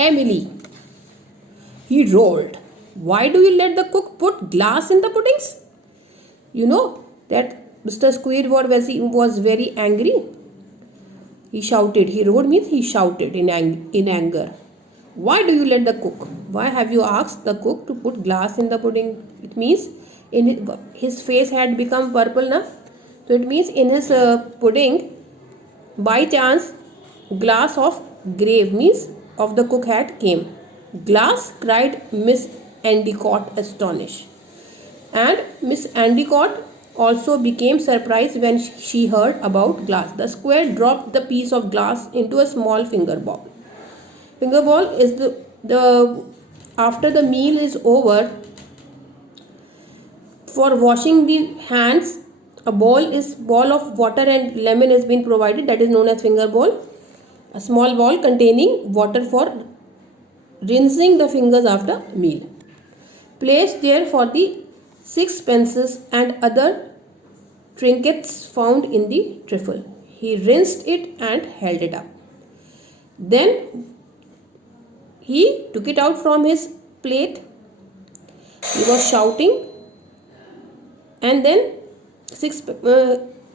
Emily, he roared. Why do you let the cook put glass in the puddings? You know that Mr. Squidward was very angry. He shouted. He roared means he shouted in anger. Why do you let the cook? Why have you asked the cook to put glass in the pudding? It means his face had become purple now. So it means in his pudding, by chance, glass of grave means of the cook had came. Glass, cried Miss Endicott astonished. And Miss Endicott also became surprised when she heard about glass. The square dropped the piece of glass into a small finger ball. Finger ball is the after the meal is over, for washing the hands, a ball of water and lemon has been provided, that is known as finger bowl. A small ball containing water for rinsing the fingers after meal. Placed there for the sixpences and other trinkets found in the trifle. He rinsed it and held it up. Then he took it out from his plate. He was shouting. And then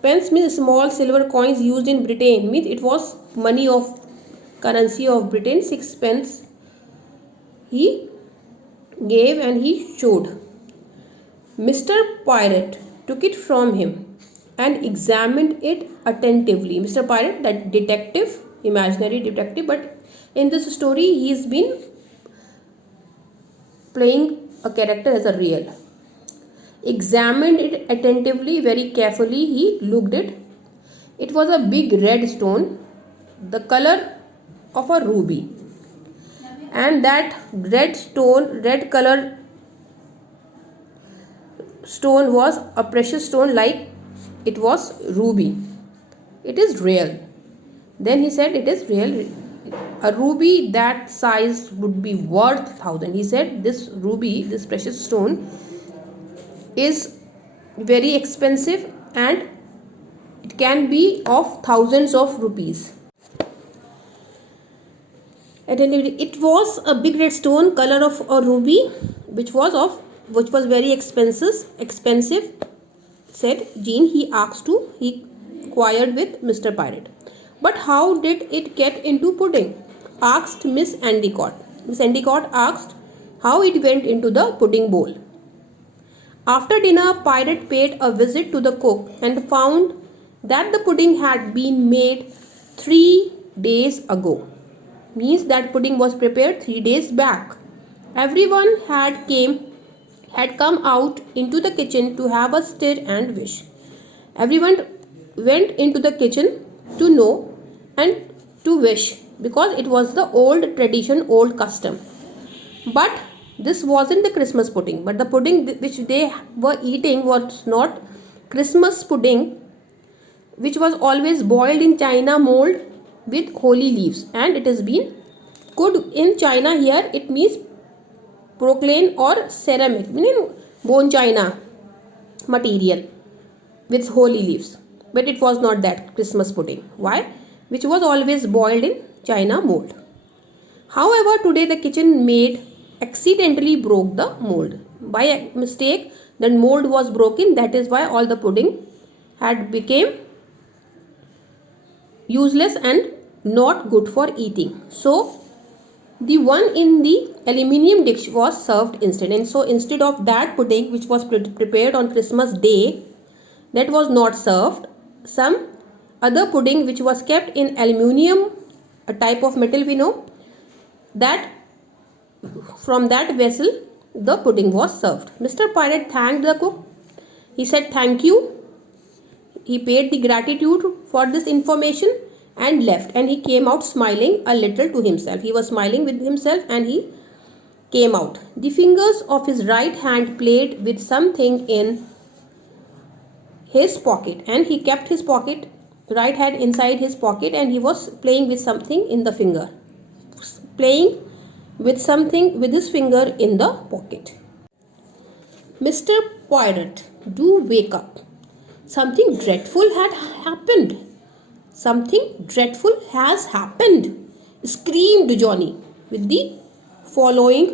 pence means small silver coins used in Britain. Means it was money of currency of Britain. 6 pence he gave and he showed. Mr. Pirate took it from him and examined it attentively. Mr. Pirate, that detective, imaginary detective, but in this story he's been playing a character as a real. Examined it attentively, very carefully he looked it. It was a big red stone, the color of a ruby. And that red color stone was a precious stone, like it was ruby. It is real. Then he said it is real. A ruby that size would be worth 1,000. He said this ruby, this precious stone, is very expensive and it can be of thousands of rupees. It was a big red stone, color of a ruby, which was very expensive, said Jean. He inquired with Mr. Pirate. But how did it get into pudding? Asked Miss Endicott. Miss Endicott asked how it went into the pudding bowl. After dinner, Pirate paid a visit to the cook and found that the pudding had been made 3 days ago. Means that pudding was prepared 3 days back. Everyone had come out into the kitchen to have a stir and wish. Everyone went into the kitchen to know and to wish, because it was the old tradition, old custom. But this wasn't the Christmas pudding, but the pudding which they were eating was not Christmas pudding, which was always boiled in china mold with holy leaves, and it has been cooked in china. Here it means porcelain or ceramic, meaning bone china material with holy leaves. But it was not that Christmas pudding. Why? Which was always boiled in china mold. However, today the kitchen maid accidentally broke the mold. By mistake, the mold was broken. That is why all the pudding had became useless and not good for eating. So the one in the aluminium dish was served instead. And so instead of that pudding which was prepared on Christmas day, that was not served, some other pudding which was kept in aluminium, a type of metal we know, that from that vessel the pudding was served. Mr. Pirate thanked the cook. He said thank you. He paid the gratitude for this information and left, and he came out smiling a little to himself. He was smiling with himself and he came out. The fingers of his right hand played with something in his pocket, and he kept his right hand inside his pocket, and he was playing with something in the finger. Playing with something with his finger in the pocket. Mr. Pirate, do wake up. Something dreadful had happened. Something dreadful has happened, screamed Johnny. with the following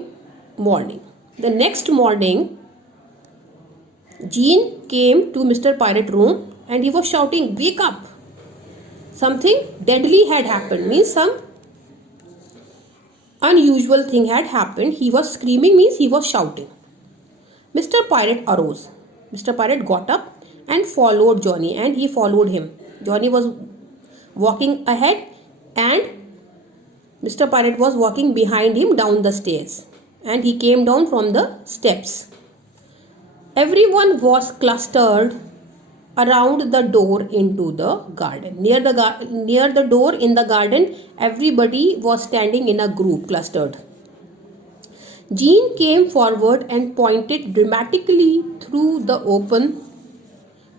morning. The next morning, Jean came to Mr. Pirate room and he was shouting, "Wake up! Something deadly had happened." Means some unusual thing had happened. He was screaming, means he was shouting. Mr. Pirate arose. Mr. Pirate got up and followed Johnny, and he followed him. Johnny was walking ahead and Mr. Pirate was walking behind him down the stairs, and he came down from the steps. Everyone was clustered around the door into the garden. Near the door in the garden, everybody was standing in a group, clustered. Jean came forward and pointed dramatically through the open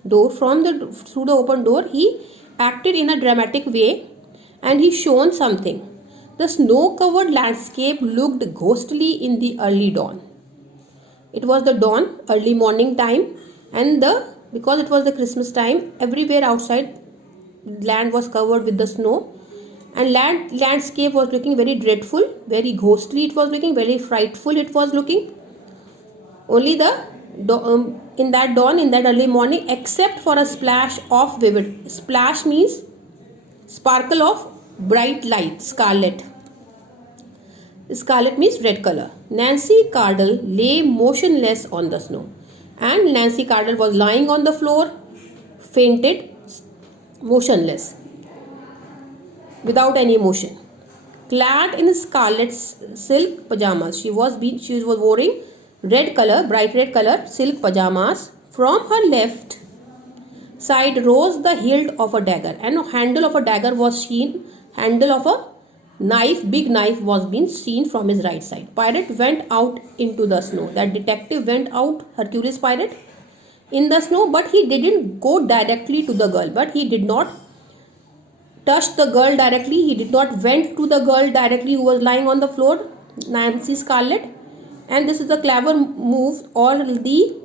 door. Through the open door, he acted in a dramatic way, and he shone something. The snow-covered landscape looked ghostly in the early dawn. It was the dawn, early morning time, and because it was the Christmas time, everywhere outside land was covered with the snow, and landscape was looking very dreadful, very ghostly. It was looking very frightful. It was looking only in that dawn, in that early morning, except for a splash of vivid. Splash means sparkle of bright light, scarlet. Scarlet means red color. Nancy Cardle lay motionless on the snow, and Nancy Cardle was lying on the floor, fainted, motionless, without any motion. Clad in scarlet silk pajamas, she was wearing bright red color silk pajamas. From her left side rose the hilt of a dagger, and a handle of a dagger was seen. Handle of a big knife was being seen from his right side. Pirate went out into the snow. That detective went out, Hercules Pirate, in the snow, but he didn't go directly to the girl. But he did not touch the girl directly. He did not went to the girl directly who was lying on the floor, Nancy Scarlet. And this is the clever move, or the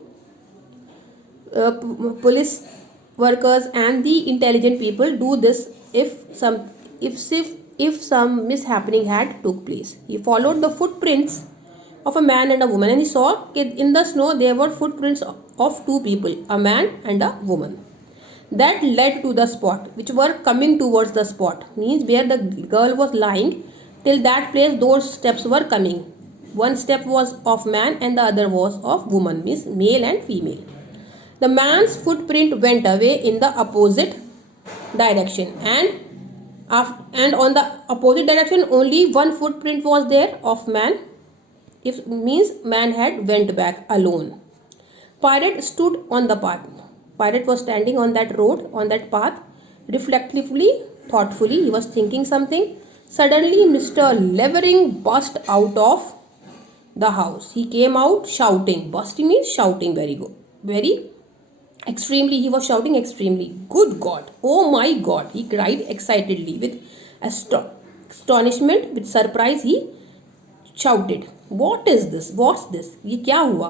police workers and the intelligent people do this if some mishappening had took place. He followed the footprints of a man and a woman, and he saw in the snow there were footprints of two people, a man and a woman, that led to the spot, which were coming towards the spot, means where the girl was lying. Till that place those steps were coming. One step was of man and the other was of woman, means male and female. The man's footprint went away in the opposite direction, and on the opposite direction only one footprint was there of man. It means man had went back alone. Pirate stood on the path. Pirate was standing on that road, on that path, reflectively, thoughtfully. He was thinking something. Suddenly Mr. Levering burst out of the house. He came out shouting. Bursting means shouting. Very good. Very extremely. He was shouting extremely. "Good God! Oh my God!" he cried excitedly. With astonishment, with surprise, he shouted, "What is this? What's this? ये क्या हुआ?"